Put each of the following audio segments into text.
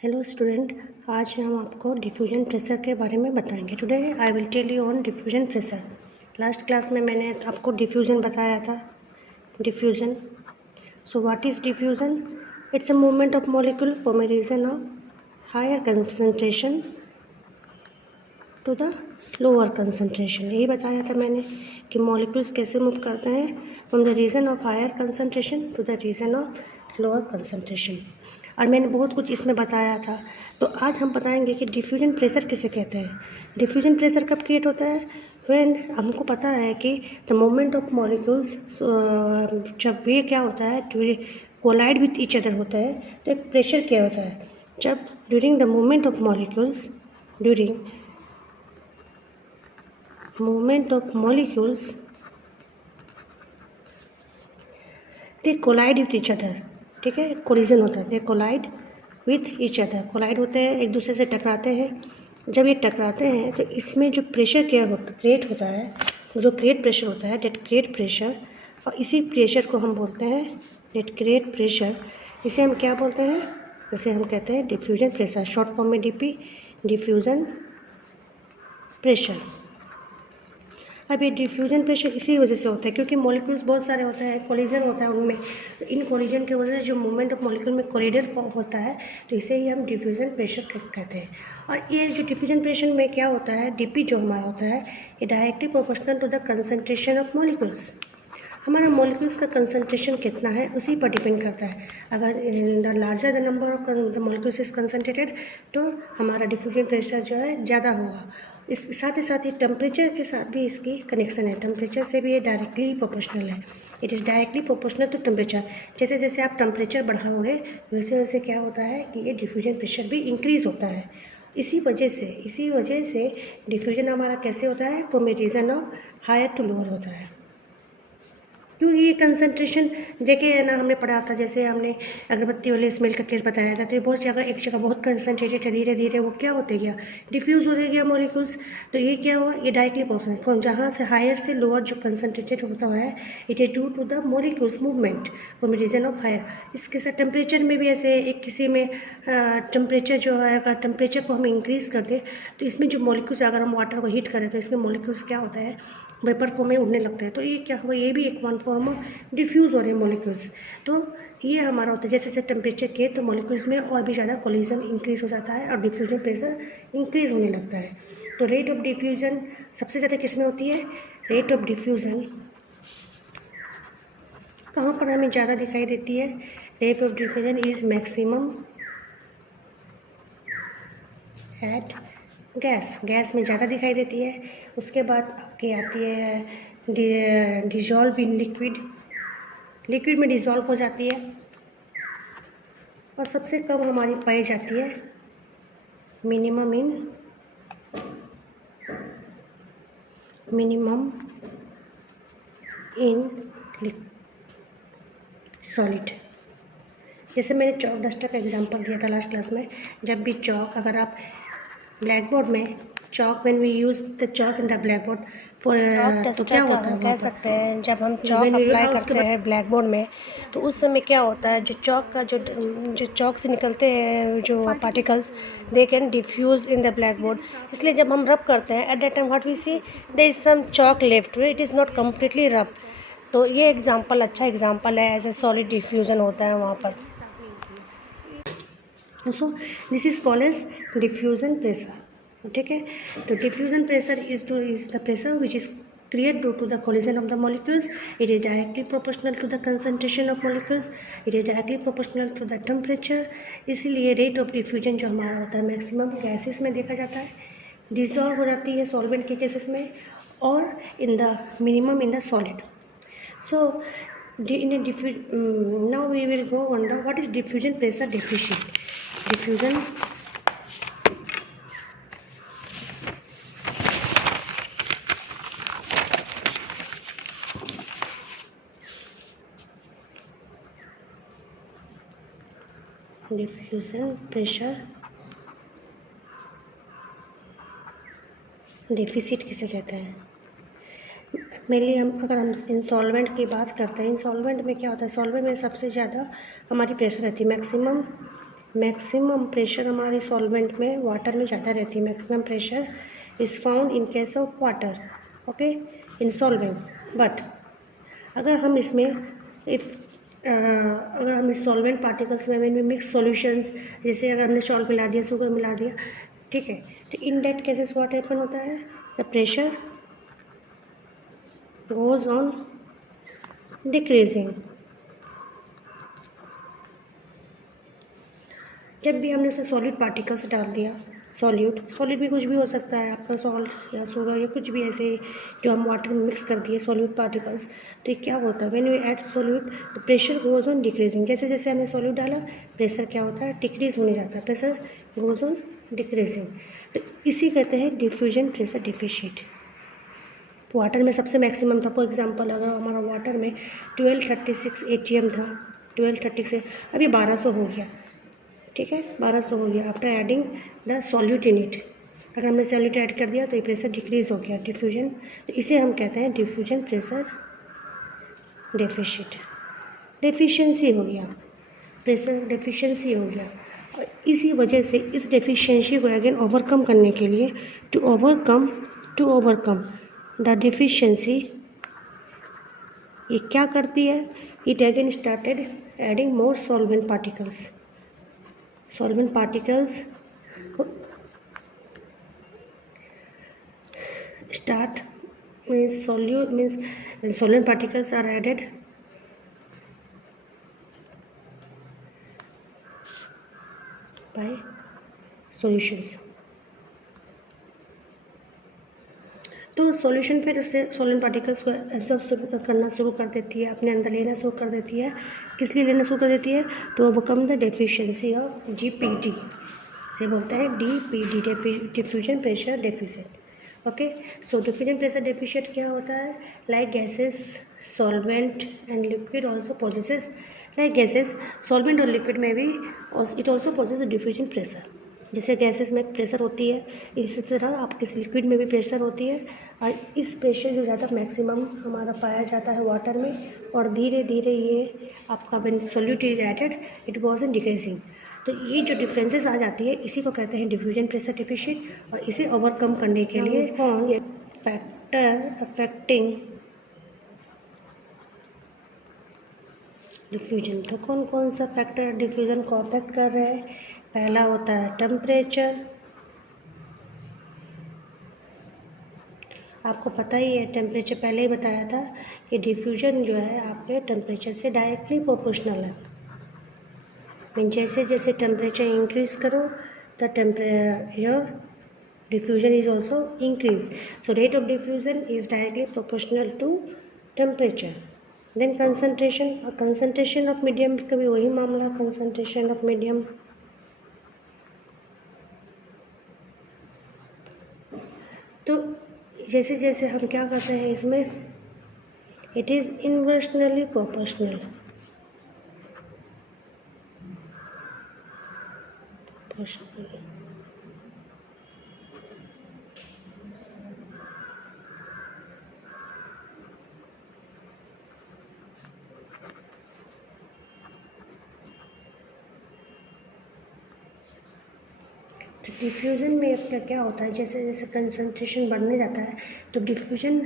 Hello student, आज हम आपको डिफ्यूजन प्रेशर के बारे में बताएंगे। Today I will tell you on diffusion pressure. Last class में मैंने आपको डिफ्यूजन बताया था। Diffusion, so what is diffusion? It's a movement of molecule from a region of higher concentration to the lower concentration. यही बताया था मैंने कि मॉलिक्यूल्स कैसे मूव करते हैं from the region of higher concentration to the region of lower concentration. और मैंने बहुत कुछ इसमें बताया था। तो आज हम बताएंगे कि डिफ्यूजन प्रेशर किसे कहते हैं। डिफ्यूजन प्रेशर कब क्रिएट होता है? व्हेन हमको पता है कि द मूवमेंट ऑफ मॉलिक्यूल्स, जब ये क्या होता है, कोलाइड विथ ईच अदर होता है, तो एक प्रेशर क्या होता है? जब during the movement of molecules, during movement of molecules, they collide with each other। ठीक है, कोलिजन होता है, they collide with each other। Collide होते हैं, एक दूसरे से टकराते हैं। जब ये टकराते हैं तो इसमें जो प्रेशर क्रिएट होता है, जो क्रिएट प्रेशर होता है, डेट क्रिएट प्रेशर, और इसी प्रेशर को हम बोलते हैं डेट क्रिएट प्रेशर। इसे हम क्या बोलते हैं? इसे हम कहते हैं डिफ्यूजन प्रेशर, शॉर्ट फॉर्म में डीपी, डिफ्यूजन प्रेशर। अब ये डिफ्यूजन प्रेशर इसी वजह से होता है क्योंकि मॉलिक्यूल्स बहुत सारे होते हैं, कोलिजन होता है उनमें। तो इन कोलिजन की वजह से जो मूवमेंट ऑफ मॉलिक्यूल में कोलिडर फॉर्म होता है, तो इसे ही हम डिफ्यूजन प्रेशर कहते हैं। और ये जो डिफ्यूजन प्रेशर में क्या होता है, डीपी जो हमारा होता है, ये directly proportional to the concentration of molecules. हमारा मॉलिक्यूल्स का कंसंट्रेशन कितना है उसी पर डिपेंड करता है। अगर the larger the number of the molecules is concentrated, तो हमारा डिफ्यूजन प्रेशर जो है ज़्यादा होगा। इस साथ ही टेम्परेचर के साथ भी इसकी कनेक्शन है। टेम्परेचर से भी ये डायरेक्टली प्रोपोर्शनल है। It is directly proportional to temperature. जैसे जैसे आप टेम्परेचर बढ़ाओगे वैसे वैसे क्या होता है कि ये डिफ्यूजन प्रेशर भी इंक्रीज़ होता है। इसी वजह से डिफ्यूजन हमारा कैसे होता है? From a region of higher to lower होता है। क्यों ये कंसंट्रेशन देखे है ना, हमने पढ़ा था, जैसे हमने अगरबत्ती वाले स्मेल का केस बताया था। तो ये बहुत जगह, एक जगह बहुत कंसंट्रेटेड है, धीरे धीरे वो क्या होते गया, डिफ्यूज़ होते गया मॉलिक्यूल्स। तो ये क्या हुआ, ये डायरेक्टली प्रोपोर्शनल फ्रॉम जहाँ से हायर से लोअर जो कंसंट्रेटेड होता है, it is due to the molecules movement from region of higher. इसके साथ टेम्परेचर में भी ऐसे, एक किसी में टेम्परेचर जो है, अगर टेम्परेचर को हम इंक्रीज़ कर दें तो इसमें जो मॉलिक्यूल्स, अगर हम वाटर को हीट करें तो इसमें मॉलिक्यूल्स क्या होता है, वेपर फॉर्म में उड़ने लगते हैं। तो ये क्या हुआ, ये भी एक वन फॉर्म ऑफ डिफ्यूज़ हो रहे हैं मॉलिक्यूल्स। तो ये हमारा होता है, जैसे जैसे टेम्परेचर के, तो मॉलिक्यूल्स में और भी ज़्यादा कोलिजन इंक्रीज़ हो जाता है और डिफ्यूजन प्रेशर इंक्रीज़ होने लगता है। तो रेट ऑफ डिफ्यूजन सबसे ज़्यादा किस में होती है? रेट ऑफ डिफ्यूजन कहाँ पर हमें ज़्यादा दिखाई देती है? Rate of diffusion is maximum at gas में ज़्यादा दिखाई देती है। उसके बाद आपकी आती है डिजॉल्व इन लिक्विड में डिज़ोल्व हो जाती है। और सबसे कम हमारी पाई जाती है मिनिमम इन सॉलिड। जैसे मैंने चॉक डस्टर का एग्जांपल दिया था लास्ट क्लास में। जब भी चॉक, अगर आप ब्लैक बोर्ड में chalk, when we use the chalk in the black board for, तो क्या होता है, कह सकते हैं जब हम चॉक अप्लाई करते हैं ब्लैक बोर्ड में, तो उस समय क्या होता है, जो चॉक का जो चॉक से निकलते हैं जो particles, they can diffuse in the black board. इसलिए जब हम रब करते हैं, at that time what we see, there is some chalk left, it is not completely rub. तो ये एग्जाम्पल, अच्छा एग्जाम्पल है, एज ए सॉलिड डिफ्यूज़न होता है वहाँ पर। So this is called as diffusion pressure. ठीक है, तो diffusion pressure is the pressure which is create due to the collision of the molecules. It is directly proportional to the concentration of molecules. It is directly proportional to the temperature. इसीलिए rate of diffusion जो हमारा होता है maximum gases में देखा जाता है, dissolve हो जाती है सॉल्वेंट के केसेस में, और in the minimum in the solid. So now we will go on the what is diffusion pressure deficient. Diffusion pressure deficit किसे कहते हैं? मेनली अगर हम इंसॉल्वेंट की बात करते हैं, इंसॉल्वेंट में क्या होता है, सॉल्वेंट में सबसे ज़्यादा हमारी प्रेशर रहती है, मैक्सिमम मैक्सिमम प्रेशर हमारे सॉल्वेंट में वाटर में ज़्यादा रहती है। Maximum pressure is found in case of water, okay, in solvent. But अगर हम इसमें अगर हम इस सॉल्वेंट पार्टिकल्स में मिक्स सॉल्यूशंस, जैसे अगर हमने सॉल्ट मिला दिया, शुगर मिला दिया, ठीक है, तो in that cases what happen होता है, the pressure goes on decreasing. जब भी हमने उसमें सॉलिड पार्टिकल्स डाल दिया, सॉलिड भी कुछ भी हो सकता है, आपका सॉल्ट या शुगर या कुछ भी ऐसे जो हम वाटर में मिक्स कर दिए सॉलिड पार्टिकल्स, तो ये क्या होता है, when we add solute the pressure goes on decreasing. जैसे जैसे हमने सॉल्यूट डाला, प्रेशर क्या होता है, डिक्रीज होने जाता है, प्रेशर गोज ऑन डिक्रीजिंग। तो इसी कहते हैं डिफ्यूजन प्रेशर डिफिशिट। वाटर में सबसे मैक्सिमम था, फॉर एग्जांपल अगर हमारा वाटर में 1236 ATM था, 1236, अभी 1200 हो गया, ठीक है, 1200 हो गया after adding the solute in it. अगर हमने सॉल्यूट ऐड कर दिया तो ये प्रेशर डिक्रीज हो गया, डिफ्यूजन। तो इसे हम कहते हैं डिफ्यूजन प्रेशर डेफिशिट, डेफिशिएंसी हो गया, प्रेशर डेफिशिएंसी हो गया। और इसी वजह से इस डेफिशिएंसी को अगेन ओवरकम करने के लिए, टू ओवरकम द डेफिशिएंसी, ये क्या करती है, it again started adding more solvent particles. Solvent particles start means solute means when solvent particles are added by solutions। तो सॉल्यूशन फिर उससे सॉल्वेंट पार्टिकल्स को एब्जॉर्ब करना शुरू कर देती है, अपने अंदर लेना शुरू कर देती है। किस लिए लेना शुरू कर देती है, to overcome the deficiency of GPD, से बोलते हैं DPD, diffusion pressure deficit. Okay, so diffusion pressure deficit क्या होता है, like gases, solvent and liquid also possesses, like gases, solvent और लिक्विड में भी it also possess diffusion pressure. जैसे गैसेस में प्रेशर होती है, इसी तरह आपके लिक्विड में भी प्रेशर होती है। और इस प्रेशर जो ज़्यादा मैक्सिमम हमारा पाया जाता है वाटर में, और धीरे धीरे ये आपका when solute is added it goes in decreasing. तो ये जो डिफरेंसेस आ जाती है, इसी को कहते हैं डिफ्यूजन प्रेशर डेफिशिट। और इसे ओवरकम करने के लिए ये फैक्टर अफेक्टिंग डिफ्यूजन, तो कौन कौन सा फैक्टर डिफ्यूजन को अफेक्ट कर रहे हैं, पहला होता है टेम्परेचर। आपको पता ही है, टेम्परेचर पहले ही बताया था कि डिफ्यूजन जो है आपके टेम्परेचर से डायरेक्टली प्रोपोर्शनल है। मीन जैसे जैसे टेम्परेचर इंक्रीज करो the your diffusion is also increase. So rate of diffusion is directly proportional to temperature. Then concentration of medium, कभी वही मामला, कंसंट्रेशन ऑफ मीडियम। तो जैसे जैसे हम क्या करते हैं इसमें, इट इज़ इन्वर्सनली प्रोपोर्शनल, तो डिफ्यूज़न में अपना क्या होता है, जैसे जैसे कंसंट्रेशन बढ़ने जाता है तो डिफ्यूजन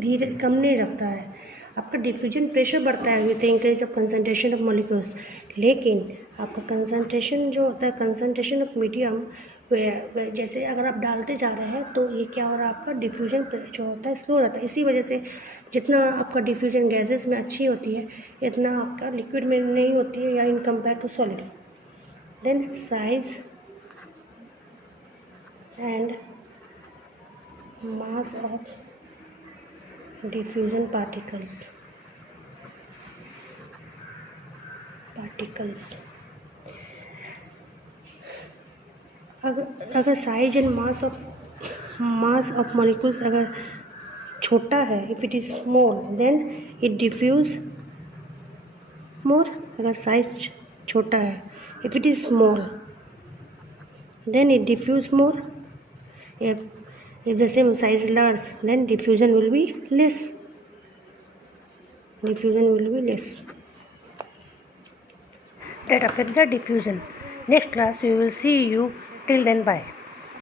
धीरे कम नहीं रखता है, आपका डिफ्यूजन प्रेशर बढ़ता है with increase of concentration of molecules. लेकिन आपका कंसंट्रेशन जो होता है, कंसंट्रेशन ऑफ मीडियम, जैसे अगर आप डालते जा रहे हैं तो ये क्या हो रहा है, आपका डिफ्यूजन जो होता है स्लो हो जाता है। इसी वजह से जितना आपका डिफ्यूजन गैसेस में अच्छी होती है, इतना आपका लिक्विड में नहीं होती है, या in compare to solid. Then size and mass of diffusion particles अगर size and mass of molecules अगर छोटा है, if it is small then it diffuse more. अगर साइज छोटा है, if it is small then it diffuse more. If the same size large, then diffusion will be less. That affects the diffusion. Next class we will see you. Till then bye.